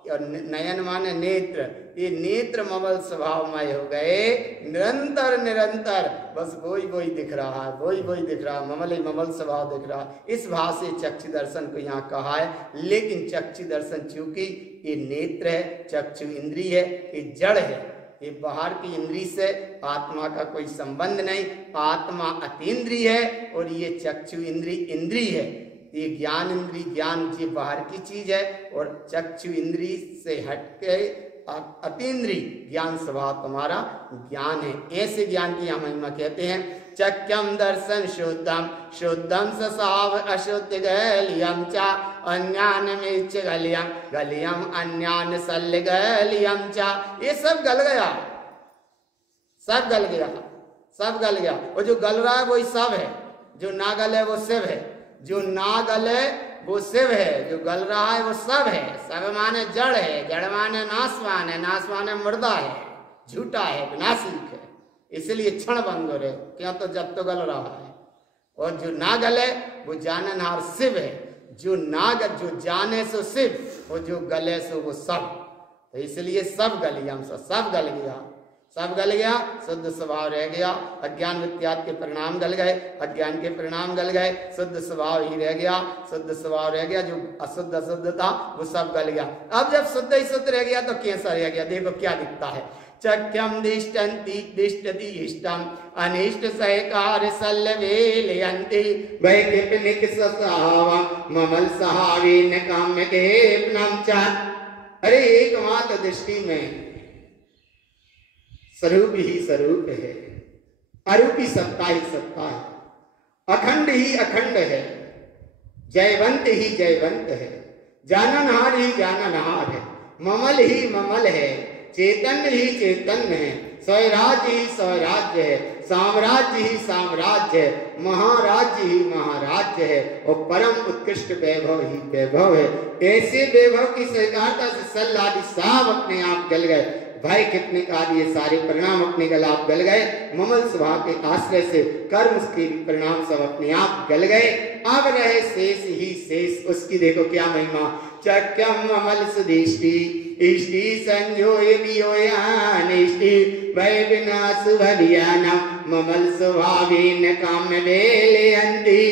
और नयन माने नेत्र, ये नेत्र ममल स्वभावमय हो गए, निरंतर निरंतर बस वही वही दिख रहा है, वही वही दिख रहा है, ममल ही ममल स्वभाव दिख रहा है। इस भाव से चक्षु दर्शन को यहाँ कहा है। लेकिन चक्षु दर्शन चूंकि ये नेत्र है, चक्षु इंद्रिय है, ये जड़ है, ये बाहर की इंद्रिय से आत्मा का कोई संबंध नहीं, आत्मा अतीन्द्रिय है और ये चक्षु इंद्रिय है। ये ज्ञान इंद्रिय, ज्ञान ये बाहर की चीज है और चक्षु इंद्रिय से हटके अतीन्द्रिय ज्ञान स्वभाव तुम्हारा ज्ञान है। ऐसे ज्ञान की हम महिमा कहते हैं। चक्यम दर्शन शुद्धम, शुद्धम ससाव अशुद्ध गलियम चा अन्यान में गलियम, गलियम अन्यान सल गलियम चा। ये सब गल गया, सब गल गया, सब गल गया। और जो गल रहा है वही सब है, जो ना गले वो शिव है, जो ना गले वो शिव है, जो गल रहा है वो सब है। सब माने जड़ है, जड़ माने नाशवान है, नाश माने मुर्दा है, झूठा है, विनाशिक है। इसलिए क्षण भंग हो रहे, क्यों? तो जब तो गल रहा है। और जो ना गले वो जाननहार शिव है, जो जो जाने सो शिव और जो गले सो वो सब। तो इसलिए सब गलिया, सब गल गया, सब गल गया, शुद्ध स्वभाव रह गया। अज्ञान वित्यात के परिणाम गल गए, अज्ञान के परिणाम गल गए, शुद्ध स्वभाव ही रह गया, शुद्ध स्वभाव रह गया। जो अशुद्ध अशुद्ध था वो सब गल गया। अब जब शुद्ध ही शुद्ध रह गया तो कैसा रह गया? देखो क्या दिखता है। चक्यम दिष्टन्ति दिष्टति इष्टम अनिष्ट सहकार सल्लवेलयन्ति वैकिपनिक ससावम ममल सहावेन काम्य केपनम च। अरे एकमात्र दृष्टि में स्वरूप ही स्वरूप है, अरूपी सत्ता ही सत्ता है, अखंड ही अखंड है, जयवंत ही जयवंत है, जाननहार ही जाननहार है, ममल ही ममल है, चैतन्य ही चैतन्य है, स्वराज्य ही स्वराज्य है, साम्राज्य ही साम्राज्य है, महाराज्य ही महाराज्य है और परम उत्कृष्ट वैभव ही वैभव है। ऐसे वैभव की स्वीकारता से सल्लादि सब अपने आप गल गए। भाई कितने आदि ये सारे परिणाम अपने गलाप गल गए। ममल स्वभाव के आश्रय से कर्म के परिणाम सब अपने आप गल गए। अब रहे शेष ही शेष, उसकी देखो क्या महिमा। चक्यम ममल सुदिष्टि इष्टि संजोय वियोयानिष्टि वै विनाश भवियानम ममल स्वभावेन काम्य वेलयन्ति।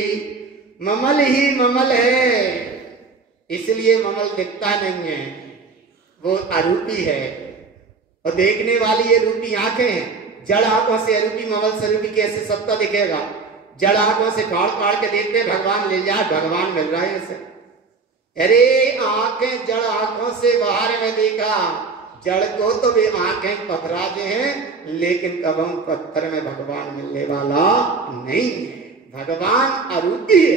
ममल ही ममल है, इसलिए ममल दिखता नहीं है, वो अरूपी है। और देखने वाली ये रूपी आंखें हैं। जड़ आंखों से अरूपी ममल स्वरूपी कैसे सत्ता दिखेगा? जड़ आंखों से फाड़ फाड़ के देखते भगवान ले जाए, भगवान मिल रहा है ऐसे। अरे आंखें जड़ आंखों से बाहर में देखा, जड़ को तो वे आंखें पथरा दे हैं, लेकिन कब हम पत्थर में भगवान मिलने वाला नहीं है। भगवान अरूपी है।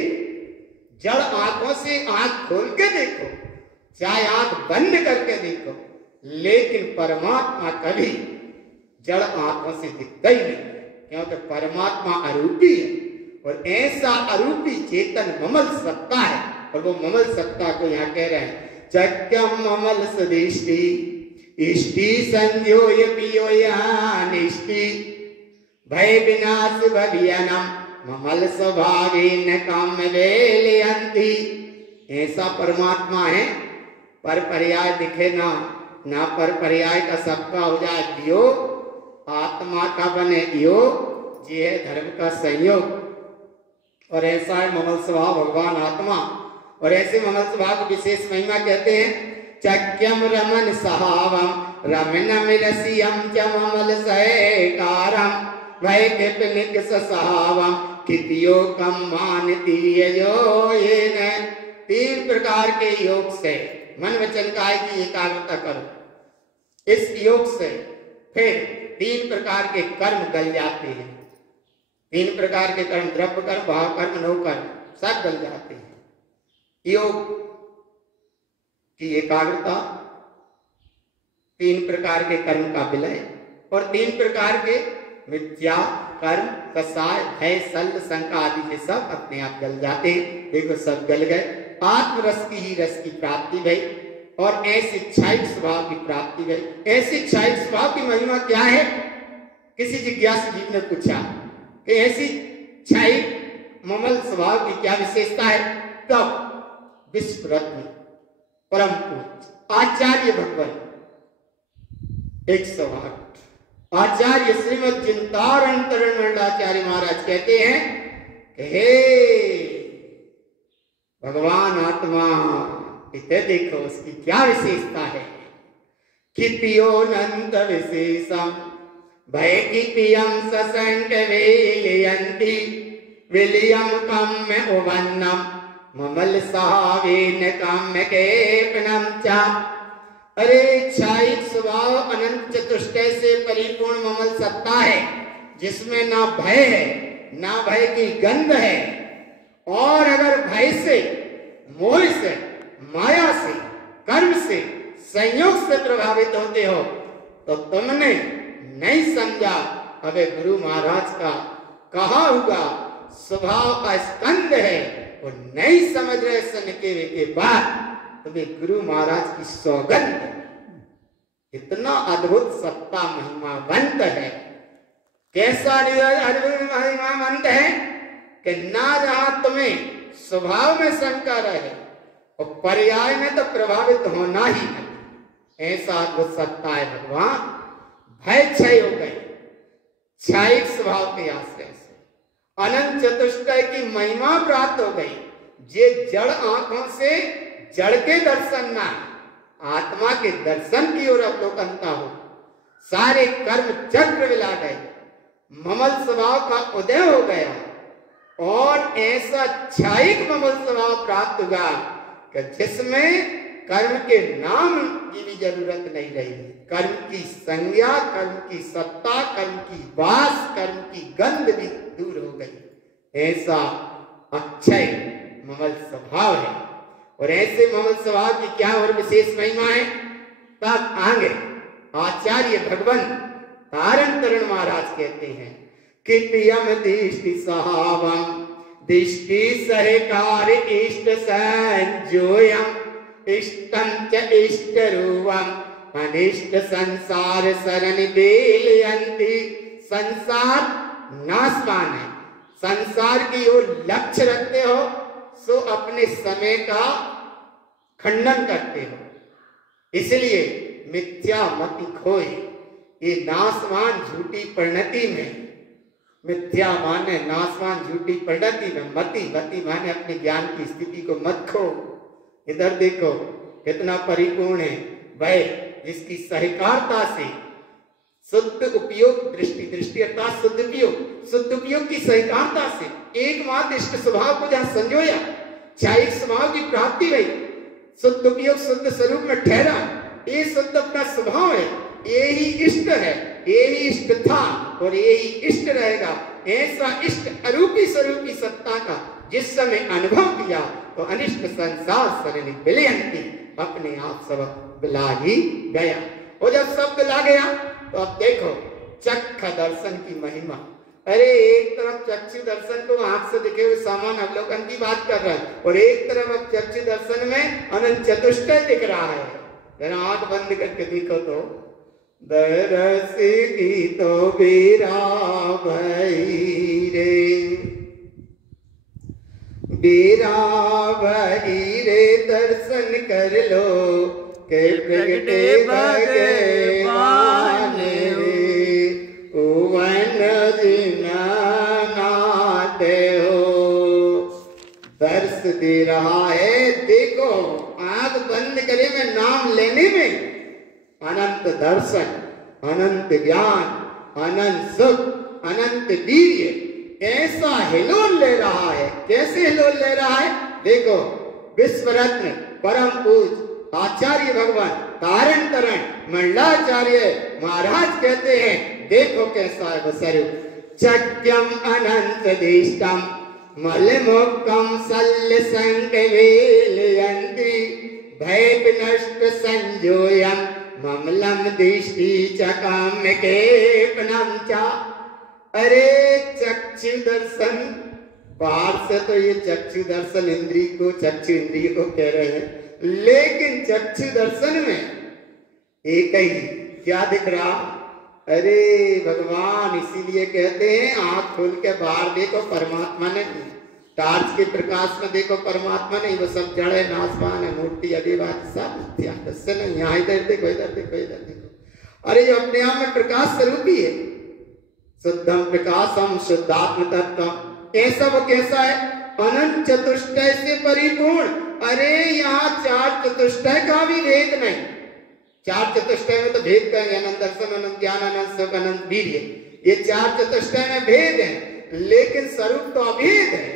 जड़ आंखों से आंख खोल के देखो, चाहे आंख बंद करके देखो, लेकिन परमात्मा कभी जड़ आंखों से दिखता ही नहीं, क्योंकि परमात्मा अरूपी है। और ऐसा अरूपी चेतन ममल सत्ता है, और वो ममल सत्ता को यहाँ कह रहे हैं। चक्यम ममल सदिष्टि इष्टि संजोय पियोयानिष्टि भय विनाश भवियनम ममल स्वभावेन काम्य वेलयन्ति। ऐसा परमात्मा है, पर पर्याय दिखे ना पर पर्याय का सबका हो जाए वियोग, आत्मा का बने योग, ये है धर्म का संयोग। और ऐसा है ममल स्वभाव भगवान आत्मा। और ऐसे ममल स्वभाव को विशेष महिमा कहते हैं। चक्यम रमन सहावम रमन मिरसियम च ममल सहकारम वैकिपनिक सहावम कितियो कम मानती यो ये। तीन प्रकार के योग से मन वचन काय की एकाग्रता करो। इस योग से फिर तीन प्रकार के कर्म गल जाते हैं। तीन प्रकार के कर्म, द्रव्य कर्म, भाव कर्म, नो कर्म, सब गल जाते हैं। योग की एकाग्रता, तीन प्रकार के कर्म का विलय और तीन प्रकार के मिथ्या कर्म, कसाय, भय, शल्य, शंका आदि के सब अपने आप गल जाते हैं। देखो सब गल गए। आत्मरस की ही रस की प्राप्ति भई और ऐसे क्षायिक स्वभाव की प्राप्ति भई। ऐसे क्षायिक स्वभाव की महिमा क्या है? किसी जिज्ञासु जीव ने पूछा कि ऐसी क्षायिक ममल स्वभाव की क्या विशेषता है? तब विश्व रत्न परम पूज्य आचार्य भगवान 108 आचार्य श्रीमद चिंतारंतरण मंडलाचार्य महाराज कहते हैं कि हे भगवान आत्मा, इसे देखो उसकी क्या विशेषता है कि पियोनंत विशेषम भय की पियम ससंग वेलयंती विलियम कम्य उवन्नम ममल सावेन काम्य केपनम चा। अरे इच्छाइक स्वभाव अनंत चतुष्टय से परिपूर्ण ममल सत्ता है, जिसमें ना भय है, ना भय की गंध है। और अगर भय से, मोह से, माया से, कर्म से, संयोग से प्रभावित होते हो तो तुमने नहीं समझा। अबे गुरु महाराज का कहा हुआ स्वभाव का स्कंद है, वो नहीं समझ रहे। सन के बाद तुम्हें गुरु महाराज की सौगंध, इतना अद्भुत सत्ता महिमावंत है। कैसा अद्भुत महिमावंत है कि ना जहां तुम्हें स्वभाव में शंका रहे और पर्याय में तो प्रभावित होना ही है, ऐसा अद्भुत सत्ता है भगवान। भय क्षय हो गए क्षयिक स्वभाव के आश्रय से, अनंत चतुष्टय की महिमा प्राप्त हो गई। जे जड़ आंखों से जड़ के दर्शन ना, आत्मा के दर्शन की ओर अवलोकनता हो। सारे कर्म चक्र मिला गए, ममल स्वभाव का उदय हो गया और ऐसा क्षयिक ममल स्वभाव प्राप्त हुआ कि जिसमें कर्म के नाम की भी जरूरत नहीं रही। कर्म की संज्ञा, कर्म की सत्ता, कर्म की वास, कर्म की गंध भी दूर हो गई। ऐसा अक्षय ममल स्वभाव है। और ऐसे ममल स्वभाव की क्या और विशेष महिमा है, तब आगे आचार्य भगवान तारण महाराज कहते हैं कि प्रियम दृष्टि सहावम दृष्टि सहकार इष्ट संजोयम इष्टम च इष्ट रूपम अनिष्ट संसार शरण देलयंती। संसार नाशवान है, संसार की ओर लक्ष्य रखते हो सो अपने समय का खंडन करते हो, इसलिए मिथ्या मति खोए। ये नाशवान झूठी परिणति में, मिथ्या माने नाशवान झूठी परिणति में मति, मति माने अपने ज्ञान की स्थिति को मत खो। इधर देखो कितना परिपूर्ण है वह जिसकी सहकारता से शुद्ध उपयोग दृष्टि, दृष्टि अर्थात शुद्ध उपयोग, शुद्ध उपयोग की सहकारता से एकमात्र इष्ट स्वभाव को जहां संजोया, क्षयिक स्वभाव की प्राप्ति हुई, शुद्ध उपयोग शुद्ध स्वरूप में ठहरा। ये शुद्ध अपना स्वभाव है, ये ही इष्ट है, ये ही इष्ट था और ये ही इष्ट रहेगा। ऐसा इष्ट अरूपी स्वरूपी सत्ता का जिस समय अनुभव किया तो अनिष्ट संसार शरण विलयंती, अपने आप सब बिला ही गया। और जब सब बिला गया तो अब देखो चक्ष दर्शन की महिमा। अरे एक तरफ चक्षु दर्शन को आंख से दिखे हुए सामान अवलोकन की बात कर रहा है और एक तरफ अब चक्षु दर्शन में अनंत चतुष्टय दिख रहा है। जरा आंख बंद करके देखो तो दरस की तो बीरा भई रे, बीरा भई रे दर्शन कर लो के प्रगटे भगवान रे, उवन दीनानाथ हो। दर्श दे रहा है, देखो आंख बंद करे में नाम लेने में अनंत दर्शन, अनंत ज्ञान, अनंत सुख, अनंत वीर्य ऐसा हिलोल ले रहा है। कैसे हिलोल ले रहा है, देखो विश्व रत्न परम पूज आचार्य भगवान तारण मंडलाचार्य महाराज कहते हैं, देखो कैसा है वो स्वरूप। चक्यम अनंत दिष्टम मलमुक्कम शल्य संकवेलयन्ति भय विनष्ट संजोयम ममलम दृष्टि च काम्य केपनम चा। अरे चक्षु दर्शन, बाहर से तो ये चक्षु दर्शन इंद्रिय को, चक्षु इंद्रिय को कह रहे हैं, लेकिन चक्षु दर्शन में एक ही क्या दिख रहा, अरे भगवान। इसीलिए कहते हैं आंख खोल के बाहर देखो, परमात्मा ने टार्च के प्रकाश में देखो परमात्मा नहीं, वो सब जड़ है, नाशवान है, मूर्ति अधिवाद सब मिथ्या है, नहीं। यहाँ इधर देखो, इधर देखो, इधर देखो। अरे ये अपने आप में प्रकाश स्वरूप ही है। शुद्धम प्रकाशम शुद्धात्म तत्वम। ऐसा वो कैसा है? अनंत चतुष्टय से परिपूर्ण। अरे यहाँ चार चतुष्टय का भी भेद नहीं। चार चतुष्टय में तो भेद कहेंगे, अनंत दर्शन, अनंत ज्ञान, अनंत सुख, अनंत वीर्य। ये चार चतुष्टय में भेद है, लेकिन स्वरूप तो अभेद है।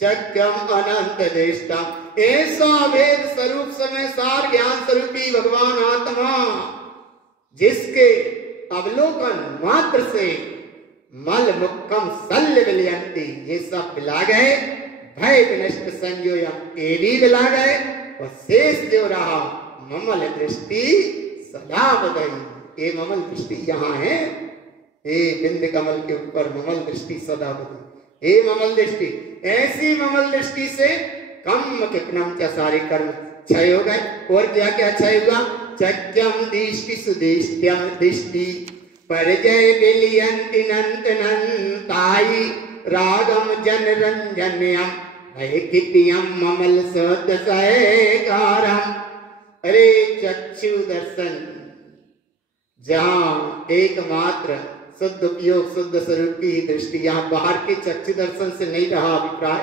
चक्यम अनंत देष्टम। ऐसा भेद स्वरूप समय सार ज्ञान स्वरूपी भगवान आत्मा, जिसके अवलोकन मात्र से मल मुक्कम शल्य विलयंती, ये सब मिला गए। भय विनष्ट संयोयम, ये भी मिला गए। और शेष जो रहा ममल दृष्टि सदा बदई। ये ममल दृष्टि यहाँ है, हे बिंद कमल के ऊपर ममल दृष्टि सदा बदई। हे ममल दृष्टि, ऐसी ममल दृष्टि से कम कितनम च सारे कर्म क्षय हो गए। और क्या क्या क्षय हुआ? चक्यम दृष्टि सुदिष्ट्यम दृष्टि परजय विलियंति नंत नंताई रागम जन रंजन्यम भयकितियम ममल सदसयकारम। अरे चक्षु दर्शन, जहाँ एकमात्र शुद्ध उपयोग शुद्ध स्वरूप की दृष्टि, यहाँ बाहर के चक्षु दर्शन से नहीं रहा अभिप्राय।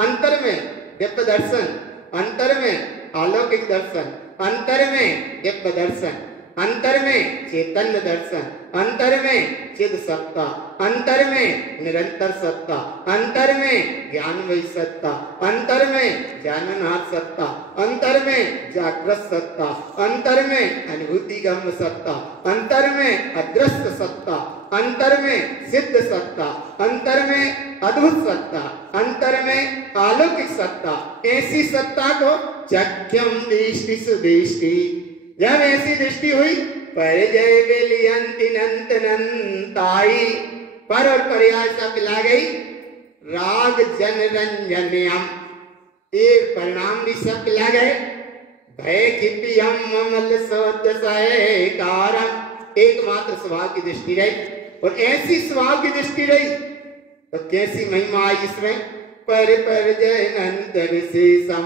अंतर में दिव्य दर्शन, अंतर में अलौकिक दर्शन, अंतर में दिव्य दर्शन, अंतर में चैतन्य दर्शन, अंतर में चिद सत्ता, अंतर में निरंतर सत्ता, अंतर में ज्ञानमयी सत्ता, अंतर में जाननहार सत्ता, अंतर में जागृत सत्ता, अंतर में अनुभूतिगम्य सत्ता, अंतर में अदृश्य सत्ता, अंतर में सिद्ध सत्ता, अंतर में अद्भुत सत्ता, अंतर में अलौकिक सत्ता। ऐसी सत्ता को चक्यम दृष्टि सुदृष्टि, जब ऐसी दृष्टि हुई, परिजय विलियंति नंत नंताई, पर और पर्याय सब मिला गई। राग जन रंजन्यम, एक परिणाम भी सब मिला गए। भय किपियम ममल सदसयकारम, एकमात्र स्वभाव की दृष्टि रही। और ऐसी स्वभाव की दृष्टि रही तो कैसी महिमा आई इसमें? परिजय नंद विशेषम,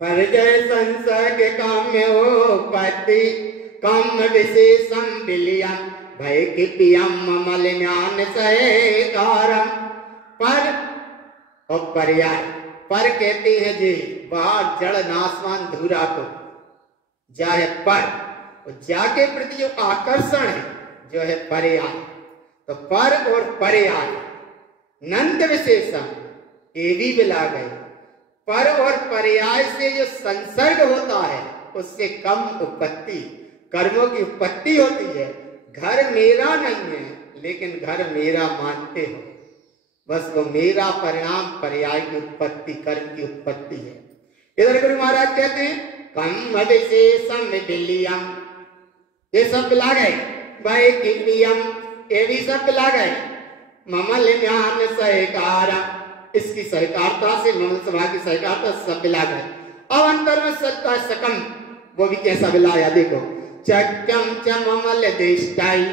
परिजय संसर्ग काम्योपत्ति काम विशेषम विलियम भय किपियम ममल ज्ञान सयकारम। पर और पर्याय, पर कहते हैं जी बाहर जड़ नाशवान धूरा को, जा है पर, और जा के प्रति जो आकर्षण है जो है पर्याय। तो पर और पर्याय नंद विशेषम, ये भी मिला गए। पर और पर्याय से जो संसर्ग होता है उससे कम उत्पत्ति, कर्मों की उत्पत्ति होती है। घर मेरा नहीं है, लेकिन घर मेरा मानते हो, बस वो मेरा परिणाम पर्याय की उत्पत्ति, कर्म की उत्पत्ति है। इधर गुरु महाराज कहते हैं कम विशेषम विलियम, ये सब मिला गए। वह किलियम, ये भी सब मिला गए। ममल ज्ञान सहकारम, इसकी सहकारता से ममल सभा की सहकारता सब मिला गए। अब अंतर में सत्ता सकम, वो भी कैसा मिलाया देखो। चक्कम च ममल दिष्टाई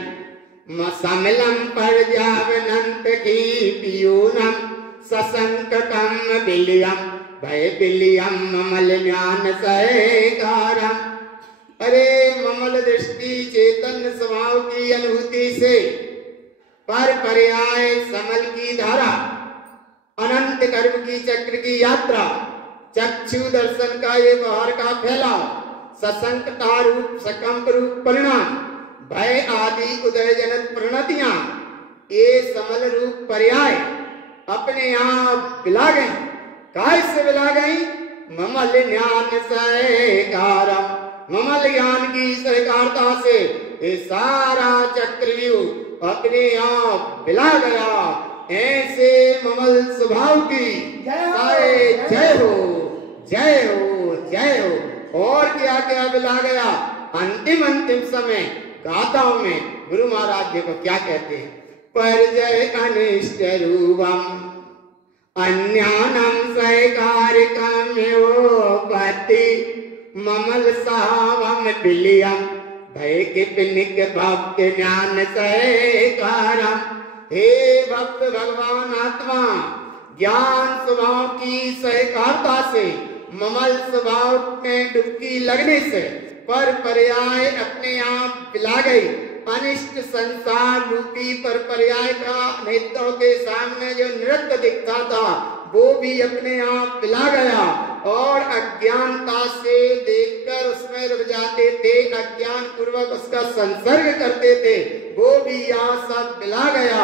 समलम परजावनंत की पियूनम ससंकटम विलियम भय विलियम ममल ज्ञान सहकारम। अरे ममल दृष्टि चेतन स्वभाव की अनुभूति से पर पर्याय समल की धारा, अनंत कर्म की चक्र की यात्रा, चक्षु दर्शन का ये बाहर का फैलाव, ससंकटा रूप सकंप रूप परिणाम, भय आदि उदय जनक प्रणतियां, ये समल रूप पर्याय अपने आप मिला गई। काय से मिला गई? ममल ज्ञान सहकारम, ममल ज्ञान की सहकारता से ये सारा चक्रव्यूह अपने आप मिला गया। ऐसे ममल स्वभाव की जय हो, जय हो, जय हो। और क्या क्या मिला गया? अंतिम समय गाथाओं में गुरु महाराज जी को क्या कहते हैं? परजय अनिष्ट रूपम अन्यानम सहकारिकम योपति ममल सावम विलियम भय किपनिक भक्त ज्ञान सहकारम। हे भक्त भगवान आत्मा, ज्ञान स्वभाव की सहकारिता से ममल स्वभाव में डुबकी लगने से पर पर्याय अपने आप पिला गई। अनिष्ट संसार रूपी पर पर्याय का नेत्रों के सामने जो नृत्य दिखता था वो भी अपने आप पिला गया और अज्ञानता से देखकर उसमें रुक जाते थे, अज्ञान पूर्वक उसका संसर्ग करते थे, वो भी यहाँ सब पिला गया।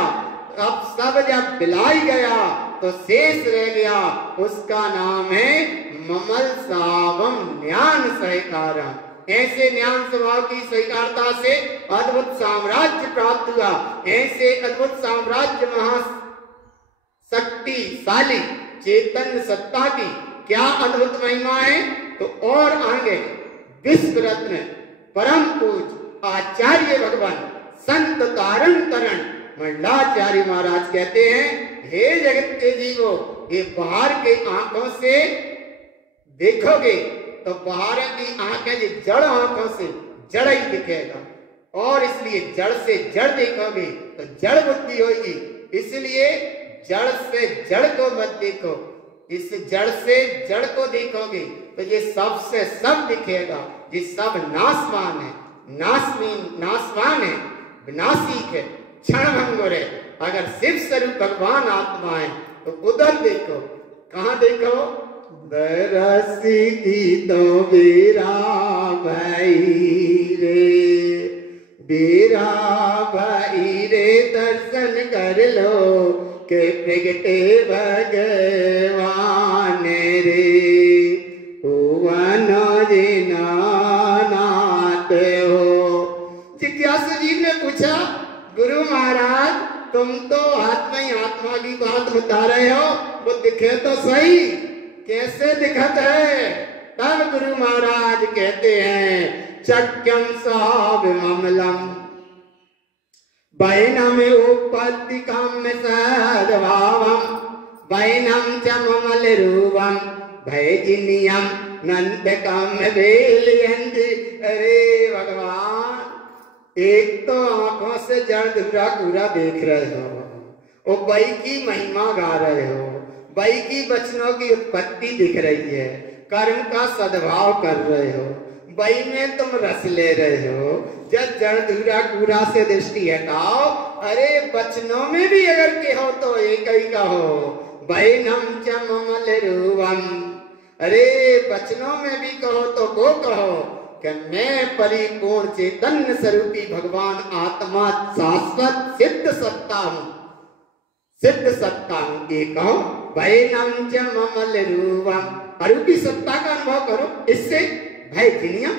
अब सब जब पिलाई गया तो शेष रह गया, उसका नाम है ममल सावम ज्ञान सहकारम। ऐसे ज्ञान स्वभाव की स्वीकारता से अद्भुत साम्राज्य प्राप्त हुआ। ऐसे अद्भुत साम्राज्य महाशक्तिशाली चेतन सत्ता की क्या अद्भुत महिमा है। तो और आगे विश्व रत्न परम पूज आचार्य भगवान संत तारण तरण मंडलाचार्य महाराज कहते हैं, हे जगत के जीवो, ये बाहर के आंखों से देखोगे तो बाहर की आंखें जो जड़ आंखों से जड़ ही दिखेगा, और इसलिए जड़ से जड़ देखोगे तो जड़ बुद्धि होगी। इसलिए जड़ से जड़ को मत देखो, इस जड़ से जड़ को देखोगे तो ये सब से सब दिखेगा। ये सब नाशवान है, नाशवान है, विनाशिक है, क्षणभंगुर है। अगर शिव स्वरूप भगवान आत्मा है तो उधर देखो, कहाँ देखो, दरसी की तो बीरा भाई रे दर्शन कर लो के प्रगटे भगवान रे नाथ हो। जिज्ञासु जी ने पूछा, गुरु महाराज तुम तो आत्मा ही आत्मा की बात बता रहे हो, वो दिखे तो सही, कैसे दिखत है। तब गुरु महाराज कहते हैं, चक्यम साब ममलम वैनम उपत्ति काम्य सद्भावम वैनम च ममल रूपम भैजिनियम नंद काम्य वेलयंद। अरे भगवान, एक तो आंखों से जड़ धुरा पूरा देख रहे हो, और बई की महिमा गा रहे हो, बई की वचनों की उत्पत्ति दिख रही है, कर्म का सद्भाव कर रहे हो, बई में तुम रस ले रहे हो। जब जड़ धूरा कूड़ा से दृष्टि हटाओ, अरे वचनों में भी अगर कहो तो एक ही कहो, वैनम च ममल रूपम। अरे वचनों में भी कहो तो वो कहो कि मैं परिपूर्ण चैतन्य स्वरूपी भगवान आत्मा शाश्वत सिद्ध सत्ता हूँ, सिद्ध सत्ता हूँ, ये कहो वैनम च ममल रूपम। अरूपी सत्ता का अनुभव करो, इससे भय जिनिया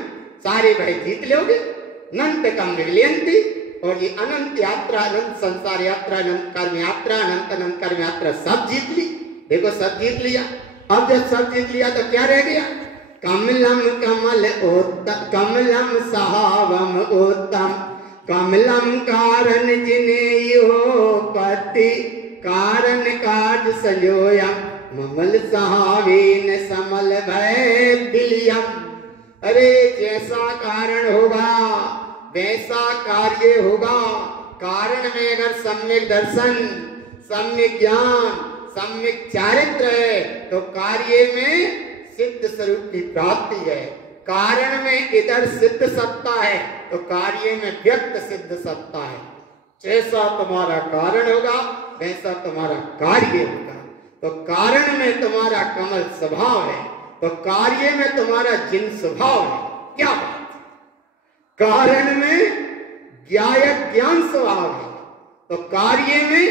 सारे भय जीत लोगे। अनंत कम विलयंती, और ये अनंत यात्रा, अनंत संसार यात्रा, अनंत कर्म यात्रा, अनंत कर्म यात्रा सब जीत ली। देखो सब जीत लिया। अब जब सब जीत लिया तो क्या रह गया, कमलम कमल कमलम सहावम उत्तम कमलम कारण जिनेयो पति कारण कार्य संजोयम ममल सहावीन समल भय विलियम। अरे जैसा कारण होगा वैसा कार्य होगा। कारण में अगर सम्यक दर्शन, सम्यक ज्ञान, सम्यक चारित्र है तो कार्य में सिद्ध स्वरूप की प्राप्ति है। कारण में इधर सिद्ध सत्ता है तो कार्य में व्यक्त सिद्ध सत्ता है। जैसा तुम्हारा कारण होगा वैसा तुम्हारा कार्य होगा। तो कारण में तुम्हारा कमल स्वभाव है तो कार्य में तुम्हारा जिन स्वभाव है। क्या बात, कारण में ज्ञायक ज्ञान स्वभाव है तो कार्य में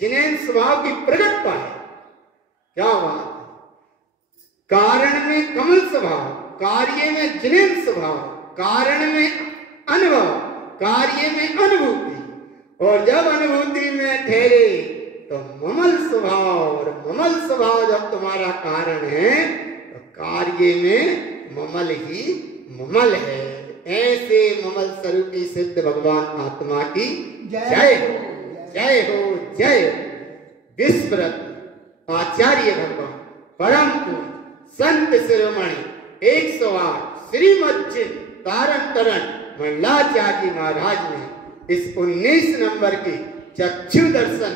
जिनेन स्वभाव की प्रकटता है। क्या बात, कारण में कमल स्वभाव, कार्य में जिनेन स्वभाव, कारण में अनुभव, कार्य में अनुभूति, और जब अनुभूति में ठहरे तो ममल स्वभाव, और ममल स्वभाव जब तुम्हारा कारण है तो कार्य में ममल ही ममल है। ऐसे ममल स्वरूपी सिद्ध भगवान आत्मा की जय हो, जय हो, जय हो। विश्वरत्न आचार्य भगवान परम पूज्य संत शिरोमणि 108 श्रीमज्जिन तारण तरण मंडलाचार्य महाराज ने इस 19 नंबर की चक्षु दर्शन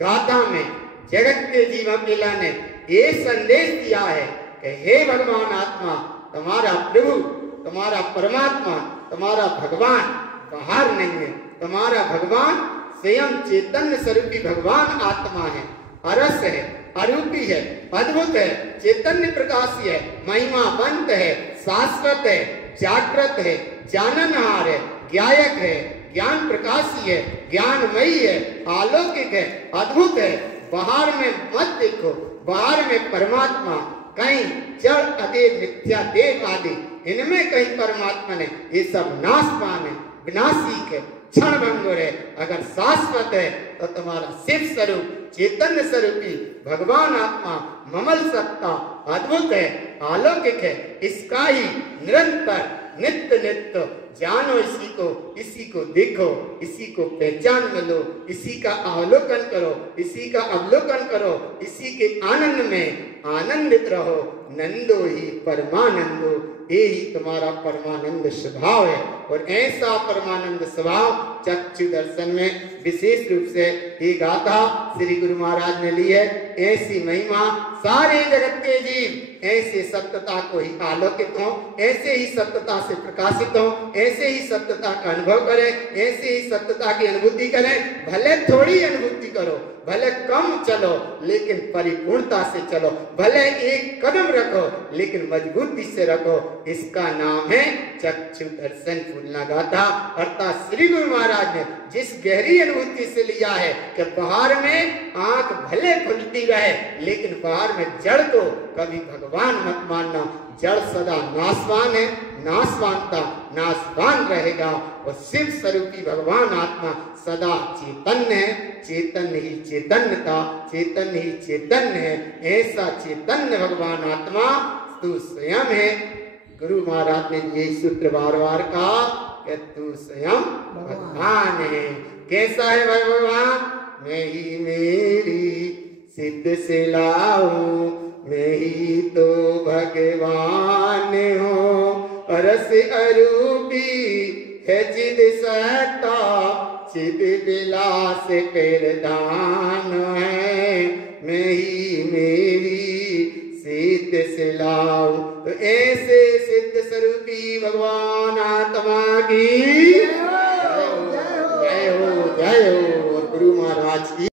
गाथा में जगत के जीव अकेला ने ये संदेश दिया है कि हे भगवान आत्मा, तुम्हारा प्रभु, तुम्हारा परमात्मा, तुम्हारा भगवान बाहर नहीं है। तुम्हारा भगवान स्वयं चैतन्य स्वरूपी भगवान आत्मा है, अरस है, अरूपी है, अद्भुत है, चैतन्य प्रकाशी है, महिमावंत है, शाश्वत है, जागृत है, जाननहार है, ज्ञायक है, ज्ञान प्रकाशी है, ज्ञानमयी है, अलौकिक है, अद्भुत है। बाहर में मत देखो, बाहर में परमात्मा, कहीं जड़ अदेव मिथ्या देव आदि, इनमें कहीं परमात्मा ने, ये सब नाशवान है, विनाशिक है, क्षण भंगुर है। अगर शाश्वत है तो तुम्हारा शिव स्वरूप चैतन्य स्वरूपी भगवान आत्मा ममल सत्ता अद्भुत है, अलौकिक है। इसका ही निरंतर नित्य नित्य जानो, इसी को देखो, इसी को पहचान में लो, इसी का अवलोकन करो, इसी का अवलोकन करो, इसी के आनंद में आनंदित रहो। नंदो ही परमानंदो, ये ही तुम्हारा परमानंद स्वभाव है। और ऐसा परमानंद स्वभाव चक्षु दर्शन में विशेष रूप से ये गाथा श्री गुरु महाराज ने ली है। ऐसी महिमा सारे जगत के जीव ऐसे सत्यता को ही आलोकित हो, ऐसे ही सत्यता से प्रकाशित हो, ऐसे ही सत्यता का अनुभव करें, ऐसे ही सत्यता की अनुभूति करें। भले थोड़ी अनुभूति करो, भले कम चलो, लेकिन परिपूर्णता से चलो। भले एक कदम रखो, लेकिन मजबूती से रखो। इसका नाम है चक्षु दर्शन फूलना गाथा। अर्थात श्री गुरु महाराज ने जिस गहरी अनुभूति से लिया है कि बाहर में आंख भले खुलती रहे, लेकिन बाहर में जड़ को कभी भगवान मत मानना। जड़ सदा नाशवान है, नाशवानता नाशवान रहेगा। और शिव स्वरूपी भगवान आत्मा सदा चैतन्य है, चैतन्य ही चैतन्यता, चैतन्य ही चैतन्य है। ऐसा चैतन्य भगवान आत्मा तू स्वयं है। गुरु महाराज ने ये सूत्र बार बार कहा कि तू स्वयं भगवान है। कैसा है भगवान? मैं ही मेरी सिद्ध से लाऊं, मैं ही तो भगवान हूँ। रस अरूपी है चिद सत्ता, चिद विलास प्रधान है। मैं ही मेरी सिद्ध से लाऊं। तो ऐसे सिद्ध स्वरूपी भगवान आत्मा की जय हो, जय हो, जय हो। गुरु महाराज की